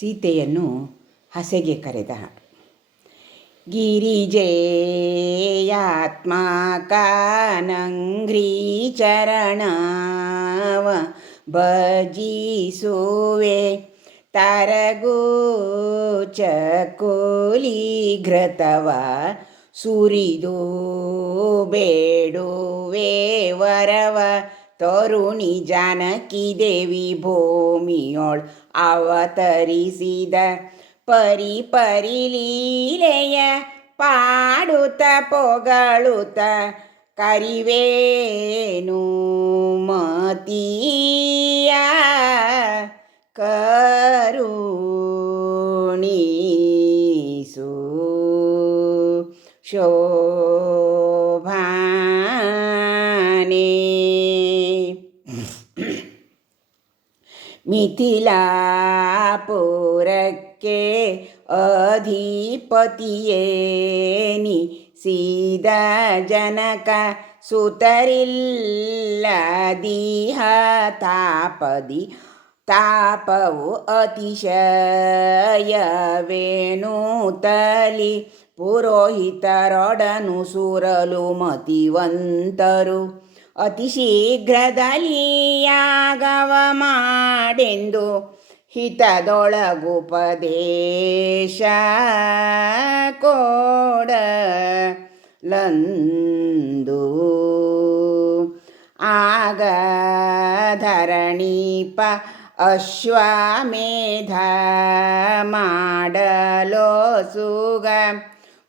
ಸೀತೆಯನ್ನು ಹಸೆಗೆ ಕರೆದ. ಹಾಡು ಗಿರಿಜೇಯಾತ್ಮಕಾನಂಘ್ರಿ ಚರಣವ ಭಜಿಸುವೆ. ತರಗು ಚಕೋಲಿ ಘೃತವ ಸುರಿದು ಬೇಡುವೆ ವರವ ತರುಣಿ ಜಾನಕಿ ದೇವಿ ಭೂಮಿಯೊಳ್ ಅವತರಿಸಿದ ಪರಿ ಪರಿ ಲೀಲೆಯ ಪಾಡುತ್ತ ಪೊಗಳುತ್ತ ಕರಿವೇನು ಮತೀಯ ಕರುಣಿಸು ಶೋಭಾನೆ ಮಿಥಿಲಾಪುರಕ್ಕೆ ಅಧಿಪತಿಯೇನಿ. ಸೀದ ಜನಕ ಸುತರಿಲ್ಲ ದೀಹ ತಾಪದಿ ತಾಪವು ಅತಿಶಯವೇಣು ತಲಿ ಪುರೋಹಿತರೊಡನು ಸುರಲು ಮತಿವಂತರು. ಅತಿ ಶೀಘ್ರದಲ್ಲಿ ಯಾಗವ ಮಾಡೆಂದು ಹಿತದೊಳಗುಪದೇಶ ಕೋಡಲಂದು ಆಗ ಧರಣೀಪ ಅಶ್ವಮೇಧ ಮಾಡಲೋ ಸುಗ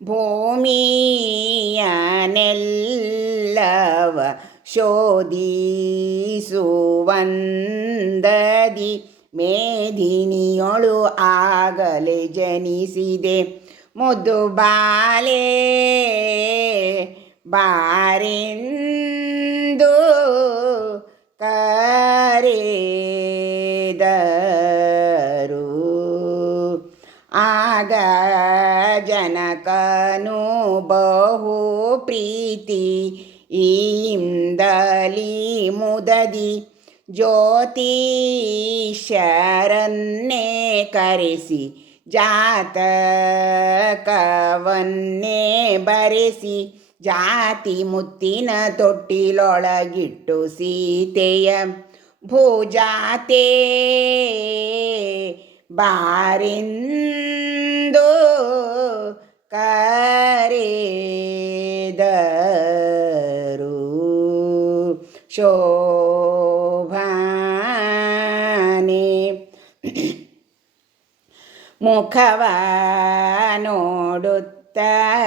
ಭೂಮಿಯನೆಲ್ಲವ ಶೋಧಿಸುವಂದದಿ ಮೇಧಿನಿಯೊಳು ಆಗಲೇ ಜನಿಸಿದೆ. ಮುದ್ದು ಬಾಲೆ ಬಾರೆಂದು ಕರೆದರು. ಆಗ ಜನಕನು ಬಹು ಪ್ರೀತಿ ಇಂದಲಿ ಮುದದಿ ಜ್ಯೋತಿಷರನ್ನೇ ಕರೆಸಿ ಜಾತಕವನ್ನೇ ಬರೆಸಿ ಜಾತಿ ಮುತ್ತಿನ ತೊಟ್ಟಿಲೊಳಗಿಟ್ಟು ಸೀತೆಯ ಭೂಜಾತೆ ಬಾರೆಂದು ಶೋಭಾನೆ. ಮುಖವ ನೋಡುತ್ತ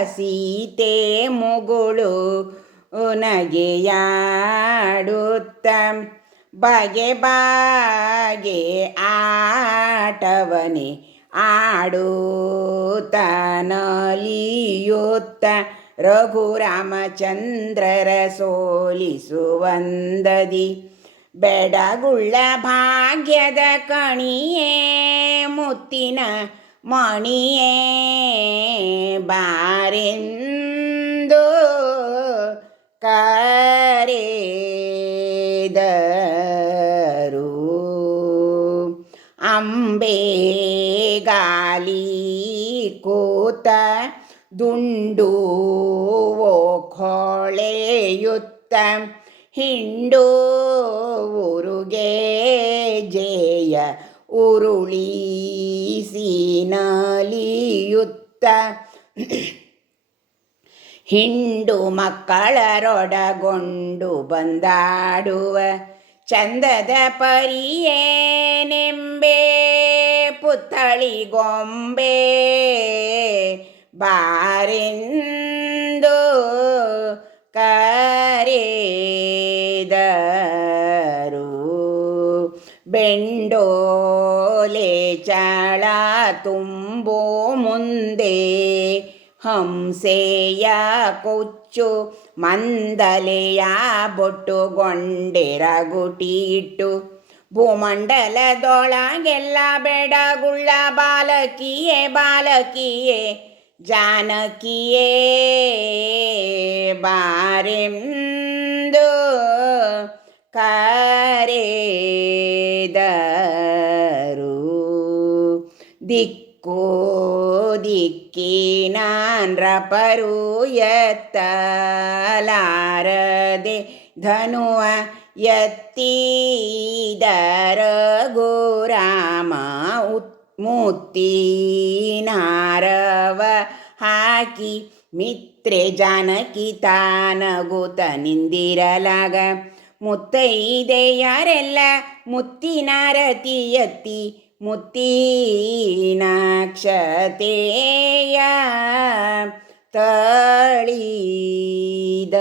ಸೀತೆ ಮುಗುಳು ನಗೆಯಾಡುತ್ತ. ಬಗೆ ಬಾಗೆ ಆಟವನೆ ಆಡುತ್ತನಲಿಯುತ್ತ ರಘುರಾಮಚಂದ್ರರ ಸೋಲಿಸುವಂದದಿ ಬೆಡಗುಳ್ಳ ಭಾಗ್ಯದ ಕಣಿಯೇ ಮುತ್ತಿನ ಮಣಿಯೇ ಬಾರೆಂದು ಕರೆದರು. ಅಂಬೆ ಗಾಲಿ ಕೂತ ದುಂಡು ಖೊಳೆಯುತ್ತ ಹಿಂಡು ಉರುಗೆ ಜೇಯ ಉರುಳಿಸಿ ನಲಿಯುತ್ತ. ಹಿಂಡು ಮಕ್ಕಳರೊಡಗೊಂಡು ಬಂದಾಡುವ ಚಂದದ ಪರಿಯೇನೆಂಬೆ ಪುತ್ತಳಿ ಗೊಂಬೆ ಬಾರೆಂದು ಕರೆದರು. ಬೆಂಡೋಲೆ ಚಳ ತುಂಬೋ ಮುಂದೆ ಹಂಸೆಯ ಕೊಚ್ಚು ಮಂದಲೆಯ ಬೊಟ್ಟುಗೊಂಡೆರ ಗುಟಿ ಇಟ್ಟು ಭೂಮಂಡಲದೊಳಗೆಲ್ಲ ಬೆಡಗುಳ್ಳ ಬಾಲಕಿಯೇ ಬಾಲಕಿಯೇ ജാനകിയേ ബാരിന്ദു കരേദരു ദിക്കോ ദിക്കിനാൻറപരൂയത്തലാരതെ ധനുവ യത്തീതര ഗോരാമ ഉത്മുത്തീനാ ಮಿತ್ರೆ ಜಾನಕಿ ತಾನಗೂತ ನಿಂದಿರಲಾಗ ಮುತ್ತೈದೆಯಾರೆಲ್ಲ ಮುತ್ತಿನ ರತಿಯತ್ತಿ ಮುತ್ತೀನಾಕ್ಷತೆಯ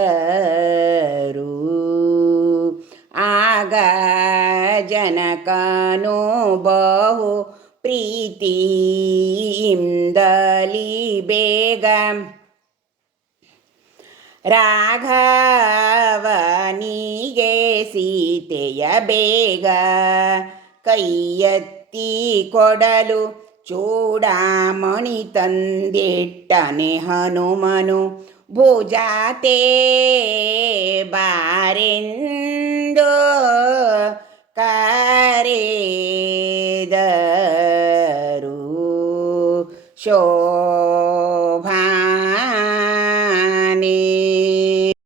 ತಳಿದರು ಆಗ ಜನಕನು ಬಹು ಪ್ರೀತಿಯಿಂದಲಿ ಬೇಗ ರಾಘವನಿಗೆ ಸೀತೆಯ ಬೇಗ ಕೈಯತ್ತಿ ಕೊಡಲು ಚೂಡಾಮಣಿ ತಂದಿಟ್ಟನೆ ಹನುಮನು. ಭುಜಾತೆ ಬಾರೆಂದು ಕರೆದರು. ಶೋಭಾನೆ